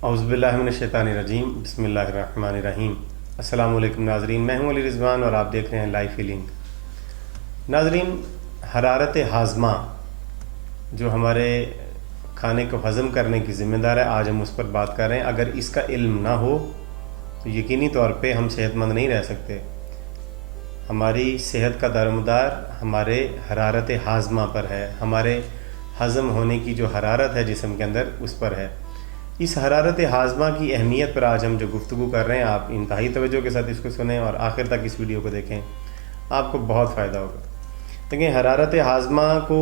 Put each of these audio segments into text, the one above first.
औज़ुबिल्लाहि मिनश्शैतानिर्रजीम बिस्मिल्लाहिर्रहमानिर्रहीम। अस्सलामु अलैकुम नाज़रीन, मैं हूँ रिज़वान और आप देख रहे हैं लाइफ हीलिंग। नाज़रीन, हरारत हाज़मा जो हमारे खाने को हज़म करने की ज़िम्मेदार है, आज हम उस पर बात कर रहे हैं। अगर इसका इल्म ना हो तो यकीनी तौर पे हम सेहतमंद नहीं रह सकते। हमारी सेहत का दारोमदार हमारे हरारत हाज़मा पर है, हमारे हज़म होने की जो हरारत है जिस्म के अंदर उस पर है। इस हरारत हाज़मा की अहमियत पर आज हम जो गुफ्तगू कर रहे हैं, आप इंतहाई तवज्जो के साथ इसको सुनें और आखिर तक इस वीडियो को देखें, आपको बहुत फ़ायदा होगा। देखिए, हरारत हाज़मा को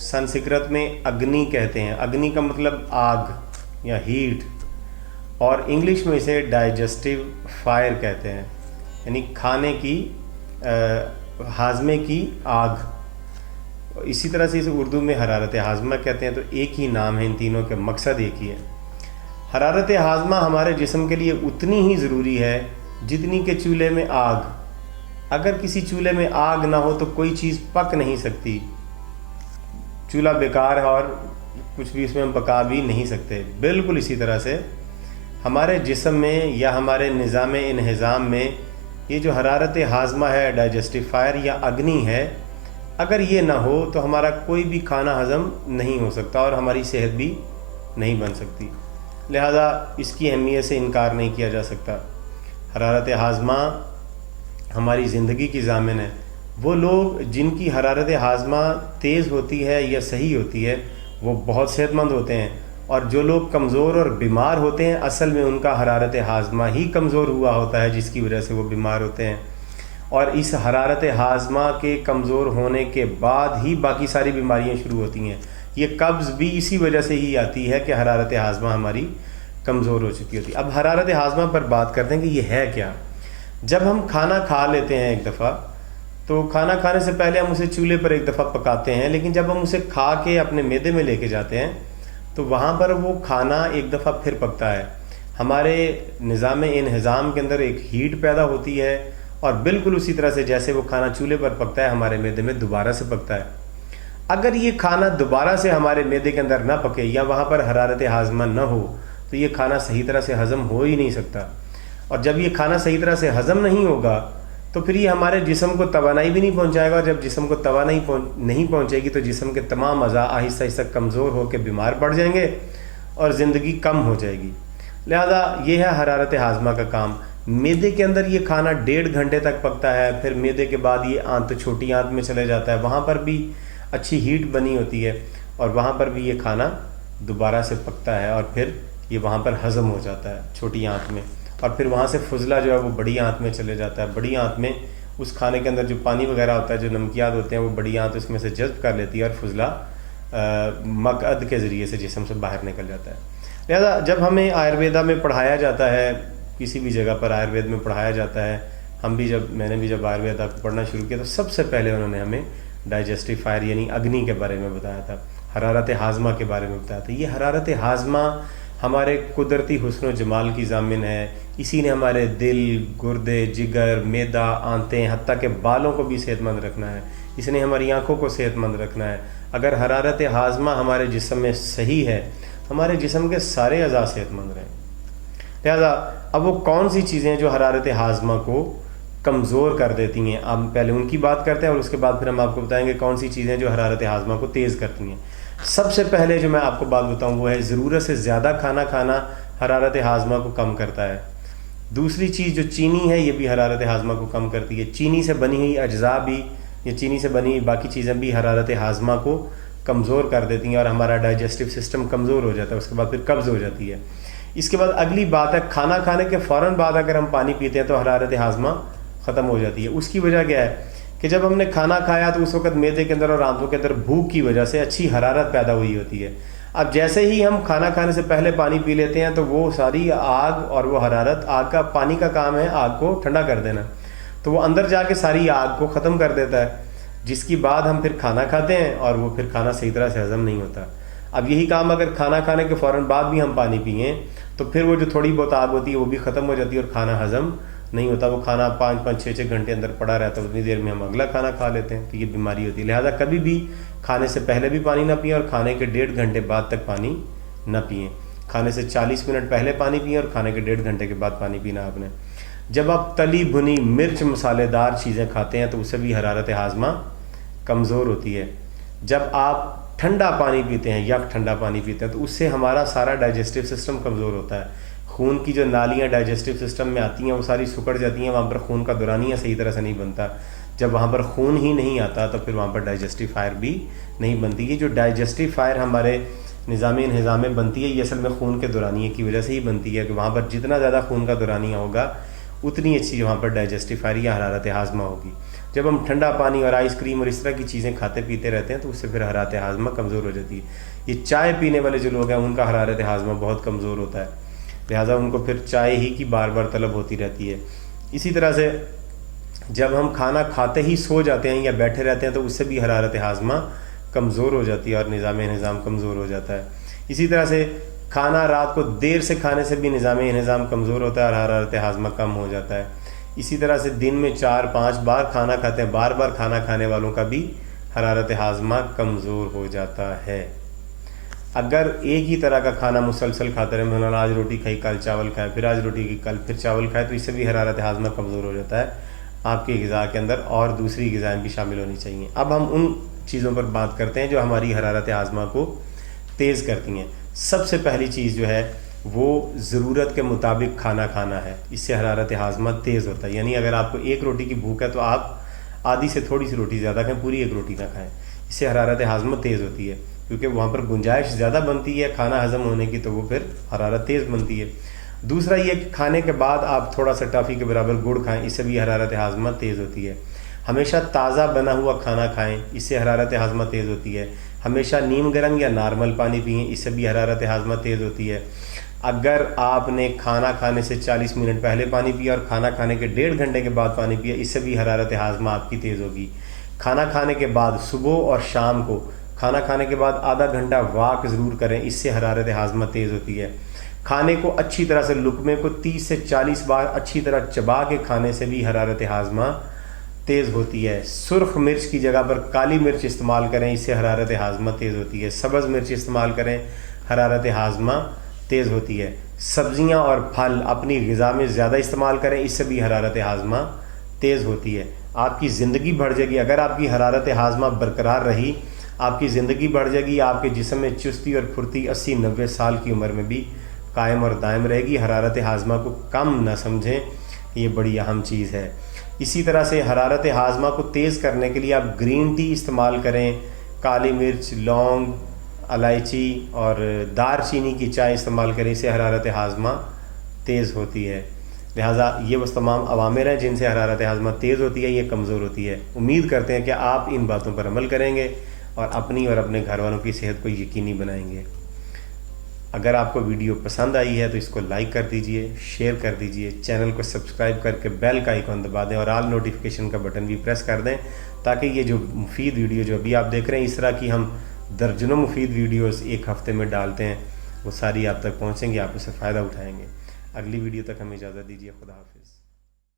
संस्कृत में अग्नि कहते हैं। अग्नि का मतलब आग या हीट, और इंग्लिश में इसे डाइजेस्टिव फायर कहते हैं, यानी खाने की हाज़मे की आग। इसी तरह से इसे उर्दू में हरारत हाज़मा कहते हैं। तो एक ही नाम है, इन तीनों के मकसद एक ही है। हरारत हाज़मा हमारे जिस्म के लिए उतनी ही ज़रूरी है जितनी कि चूल्हे में आग। अगर किसी चूल्हे में आग ना हो तो कोई चीज़ पक नहीं सकती। चूल्हा बेकार है और कुछ भी उसमें हम पका भी नहीं सकते। बिल्कुल इसी तरह से हमारे जिस्म में या हमारे निज़ाम इन्हिज़ाम में ये जो हरारत हाज़मा है, डाइजेस्टिव फायर या अग्नि है, अगर ये ना हो तो हमारा कोई भी खाना हज़म नहीं हो सकता और हमारी सेहत भी नहीं बन सकती। लिहाजा इसकी अहमियत से इनकार नहीं किया जा सकता। हरारत हाज़मा हमारी ज़िंदगी की ज़ामिन है। वो लोग जिनकी हरारत हाज़मा तेज़ होती है या सही होती है, वो बहुत सेहतमंद होते हैं, और जो लोग कमज़ोर और बीमार होते हैं, असल में उनका हरारत हाज़मा ही कमज़ोर हुआ होता है, जिसकी वजह से वो बीमार होते हैं। और इस हरारत हाज़मा के कमज़ोर होने के बाद ही बाकी सारी बीमारियां शुरू होती हैं। ये कब्ज़ भी इसी वजह से ही आती है कि हरारत हाज़मा हमारी कमज़ोर हो चुकी होती है। अब हरारत हाज़मा पर बात करते हैं कि ये है क्या। जब हम खाना खा लेते हैं एक दफ़ा, तो खाना खाने से पहले हम उसे चूल्हे पर एक दफ़ा पकाते हैं, लेकिन जब हम उसे खा के अपने मैदे में लेके जाते हैं तो वहाँ पर वो खाना एक दफ़ा फिर पकता है। हमारे निज़ाम इन्हिज़ाम के अंदर एक हीट पैदा होती है, और बिल्कुल उसी तरह से जैसे वो खाना चूल्हे पर पकता है, हमारे मैदे में दोबारा से पकता है। अगर ये खाना दोबारा से हमारे मैदे के अंदर ना पके या वहाँ पर हरारत हाज़मा न हो तो ये खाना सही तरह से हज़म हो ही नहीं सकता। और जब ये खाना सही तरह से हज़म नहीं होगा तो फिर ये हमारे जिस्म को तवानाई भी नहीं पहुँचाएगा, और जब जिस्म को तवानाई नहीं पहुँचेगी तो जिस्म के तमाम अज़ा आहिस्ता आहिस्ता कमज़ोर होकर बीमार पड़ जाएंगे और ज़िंदगी कम हो जाएगी। लिहाजा ये है हरारत हाज़मा का काम। मैदे के अंदर ये खाना 1.5 घंटे तक पकता है, फिर मैदे के बाद ये आंत छोटी आंत में चले जाता है, वहाँ पर भी अच्छी हीट बनी होती है, और वहाँ पर भी ये खाना दोबारा से पकता है, और फिर ये वहाँ पर हज़म हो जाता है छोटी आंत में, और फिर वहाँ से फुजला जो है वो बड़ी आंत में चले जाता है। बड़ी आंत में उस खाने के अंदर जो पानी वगैरह होता है, जो नमकियात होते हैं, वो बड़ी आंत उसमें से जज़्ब कर लेती है और फुजला मक़अद के ज़रिए से जिस्म से बाहर निकल जाता है। लिहाजा जब हमें आयुर्वेदा में पढ़ाया जाता है, किसी भी जगह पर आयुर्वेद में पढ़ाया जाता है, मैंने भी जब आयुर्वेदा को पढ़ना शुरू किया तो सबसे पहले उन्होंने हमें डाइजेस्टिव फायर यानी अग्नि के बारे में बताया था, हरारत हाज़मा के बारे में बताया था। ये हरारत हाज़मा हमारे कुदरती हुस्न व जमाल की ज़ामिन है। इसी ने हमारे दिल, गुर्दे, जिगर, मैदा, आंतें, हत्ता के बालों को भी सेहतमंद रखना है। इसने हमारी आँखों को सेहतमंद रखना है। अगर हरारत हाज़मा हमारे जिस्म में सही है, हमारे जिस्म के सारे अज़ा सेहतमंद रहें। लिहाजा अब वो कौन सी चीज़ें जो हरारत हाज़मा को कमज़ोर कर देती हैं, अब पहले उनकी बात करते हैं और उसके बाद फिर हम आपको बताएंगे कौन सी चीज़ें जो हरारत हाज़मा को तेज़ करती हैं। सबसे पहले जो मैं आपको बात बताऊं वो है ज़रूरत से ज़्यादा खाना खाना हरारत हाज़मा को कम करता है। दूसरी चीज़ जो चीनी है, ये भी हरारत हाज़मा को कम करती है। चीनी से बनी हुई अज्जा भी, या चीनी से बनी हुई बाकी चीज़ें भी हरारत हाज़मा को कमज़ोर कर देती हैं, और हमारा डाइजेस्टिव सिस्टम कमज़ोर हो जाता है, उसके बाद फिर कब्ज़ हो जाती है। इसके बाद अगली बात है, खाना खाने के फ़ौरन बाद अगर हम पानी पीते हैं तो हरारत हाज़मा ख़त्म हो जाती है। उसकी वजह क्या है कि जब हमने खाना खाया तो उस वक्त मैदे के अंदर और आंतों के अंदर भूख की वजह से अच्छी हरारत पैदा हुई होती है। अब जैसे ही हम खाना खाने से पहले पानी पी लेते हैं तो वो सारी आग और वो हरारत, आग का पानी का काम है आग को ठंडा कर देना, तो वो अंदर जाके सारी आग को ख़त्म कर देता है, जिसकी बाद हम फिर खाना खाते हैं और वो फिर खाना सही तरह से हज़म नहीं होता। अब यही काम अगर खाना खाने के फ़ौरन बाद भी हम पानी पिएँ तो फिर वो जो थोड़ी बहुत आग होती है वो भी ख़त्म हो जाती है और खाना हज़म नहीं होता। वो खाना 5-5, 6-6 घंटे अंदर पड़ा रहता है, उतनी देर में हम अगला खाना खा लेते हैं, तो ये बीमारी होती है। लिहाजा कभी भी खाने से पहले भी पानी ना पिएं और खाने के 1.5 घंटे बाद तक पानी ना पिएं। کھانے سے 40 منٹ پہلے پانی پئیں اور کھانے کے 1.5 گھنٹے کے بعد پانی پینا آپ نے۔ جب آپ تلی بھنی مرچ مسالے دار چیزیں کھاتے ہیں تو اس سے بھی حرارت ہاضمہ کمزور ہوتی ہے۔ جب آپ ٹھنڈا پانی پیتے ہیں، یک ٹھنڈا پانی پیتے ہیں، تو اس سے ہمارا سارا ڈائجسٹو سسٹم کمزور ہوتا ہے۔ خون کی جو نالیاں ڈائجسٹو سسٹم میں آتی ہیں وہ ساری سکڑ جاتی ہیں، وہاں پر خون کا دورانیہ صحیح طرح سے نہیں بنتا۔ جب وہاں پر خون ہی نہیں آتا تو پھر وہاں پر ڈائجسٹو فائر بھی نہیں بنتی۔ یہ جو ڈائجسٹو فائر ہمارے نظام انہضام میں بنتی ہے، یہ اصل میں خون کے دورانیے کی وجہ سے ہی بنتی ہے کہ وہاں پر جتنا زیادہ خون کا دورانیہ ہوگا اتنی اچھی وہاں پر ڈائجسٹو فائر یا حرارت ہاضمہ ہوگی۔ جب ہم ٹھنڈا پانی اور آئس کریم اور اس طرح کی چیزیں کھاتے پیتے رہتے ہیں تو اس سے پھر حرارت ہاضمہ کمزور ہو جاتی ہے۔ یہ چائے پینے والے جو لوگ ہیں ان کا حرارت ہاضمہ بہت کمزور ہوتا ہے، لہٰذا ان کو پھر چائے ہی کی بار بار طلب ہوتی رہتی ہے۔ اسی طرح سے جب ہم کھانا کھاتے ہی سو جاتے ہیں یا بیٹھے رہتے ہیں تو اس سے بھی حرارت ہاضمہ کمزور ہو جاتی ہے اور نظام انہضام کمزور ہو جاتا ہے۔ اسی طرح سے کھانا رات کو دیر سے کھانے سے بھی نظام انہضام کمزور ہوتا ہے اور حرارت ہاضمہ کم ہو جاتا ہے۔ اسی طرح سے دن میں 4-5 بار کھانا کھاتے ہیں، بار بار کھانا کھانے والوں کا بھی حرارت ہاضمہ کمزور ہو جاتا ہے۔ اگر ایک ہی طرح کا کھانا مسلسل کھاتے رہے، مثلاً آج روٹی کھائی کل چاول کھائے، پھر آج روٹی کی کل پھر چاول کھائے، تو اس سے بھی حرارت ہاضمہ کمزور ہو جاتا ہے۔ آپ کی غذا کے اندر اور دوسری غذائیں بھی شامل ہونی چاہیے۔ اب ہم ان چیزوں پر بات کرتے ہیں جو ہماری حرارت ہاضمہ کو تیز کرتی ہیں۔ سب سے پہلی چیز جو ہے وہ ضرورت کے مطابق کھانا کھانا ہے، اس سے حرارت ہاضمہ تیز ہوتا ہے۔ یعنی اگر آپ کو 1 روٹی کی بھوک ہے تو آپ آدھی سے تھوڑی سی روٹی زیادہ کھائیں، پوری 1 روٹی نہ کھائیں، اس سے حرارت ہاضمہ تیز ہوتی ہے، کیونکہ وہاں پر گنجائش زیادہ بنتی ہے کھانا ہضم ہونے کی، تو وہ پھر حرارت تیز بنتی ہے۔ دوسرا یہ کہ کھانے کے بعد آپ تھوڑا سا ٹافی کے برابر گڑ کھائیں، اس سے بھی حرارت ہاضمہ تیز ہوتی ہے۔ ہمیشہ تازہ بنا ہوا کھانا کھائیں، اس سے حرارت ہاضمہ تیز ہوتی ہے۔ ہمیشہ نیم گرم یا نارمل پانی پئیں، اس سے بھی حرارت ہاضمہ تیز ہوتی ہے۔ اگر آپ نے کھانا کھانے سے 40 منٹ پہلے پانی پیا اور کھانا کھانے کے 1.5 گھنٹے کے بعد پانی پیا، اس سے بھی حرارت ہاضمہ آپ کی تیز ہوگی۔ کھانا کھانے کے بعد صبح اور شام کو کھانا کھانے کے بعد آدھا گھنٹہ واک ضرور کریں، اس سے حرارت ہاضمہ تیز ہوتی ہے۔ کھانے کو اچھی طرح سے لقمے کو 30 سے 40 بار اچھی طرح چبا کے کھانے سے بھی حرارت ہاضمہ تیز ہوتی ہے۔ سرخ مرچ کی جگہ پر کالی مرچ استعمال کریں، اس سے حرارت ہاضمہ تیز ہوتی ہے۔ سبز مرچ استعمال کریں، حرارت ہاضمہ تیز ہوتی ہے۔ سبزیاں اور پھل اپنی غذا میں زیادہ استعمال کریں، اس سے بھی حرارت ہاضمہ تیز ہوتی ہے۔ آپ کی زندگی بڑھ جائے گی اگر آپ کی حرارت ہاضمہ برقرار رہی، آپ کی زندگی بڑھ جائے گی، آپ کے جسم میں چستی اور پھرتی 80-90 سال کی عمر میں بھی قائم اور دائم رہے گی۔ حرارت ہاضمہ کو کم نہ سمجھیں، یہ بڑی اہم چیز ہے۔ اسی طرح سے حرارت ہاضمہ کو تیز کرنے کے لیے آپ گرین ٹی استعمال کریں، کالی مرچ، لونگ، الائچی اور دار چینی کی چائے استعمال کریں، اس سے حرارت ہاضمہ تیز ہوتی ہے۔ لہٰذا یہ وہ تمام عوامر ہیں جن سے حرارت ہاضمہ تیز ہوتی ہے، یہ کمزور ہوتی ہے۔ امید کرتے ہیں کہ آپ ان باتوں پر عمل کریں گے اور اپنی اور اپنے گھر والوں کی صحت کو یقینی بنائیں گے۔ اگر آپ کو ویڈیو پسند آئی ہے تو اس کو لائک کر دیجئے، شیئر کر دیجئے، چینل کو سبسکرائب کر کے بیل کا آئیکن دبا دیں اور آل نوٹیفیکیشن کا بٹن بھی پریس کر دیں، تاکہ یہ جو مفید ویڈیو جو ابھی آپ دیکھ رہے ہیں، اس طرح کی ہم درجنوں مفید ویڈیوز ایک ہفتے میں ڈالتے ہیں، وہ ساری آپ تک پہنچیں گی، آپ اس سے فائدہ اٹھائیں گے۔ اگلی ویڈیو تک ہمیں اجازت دیجیے، خدا حافظ۔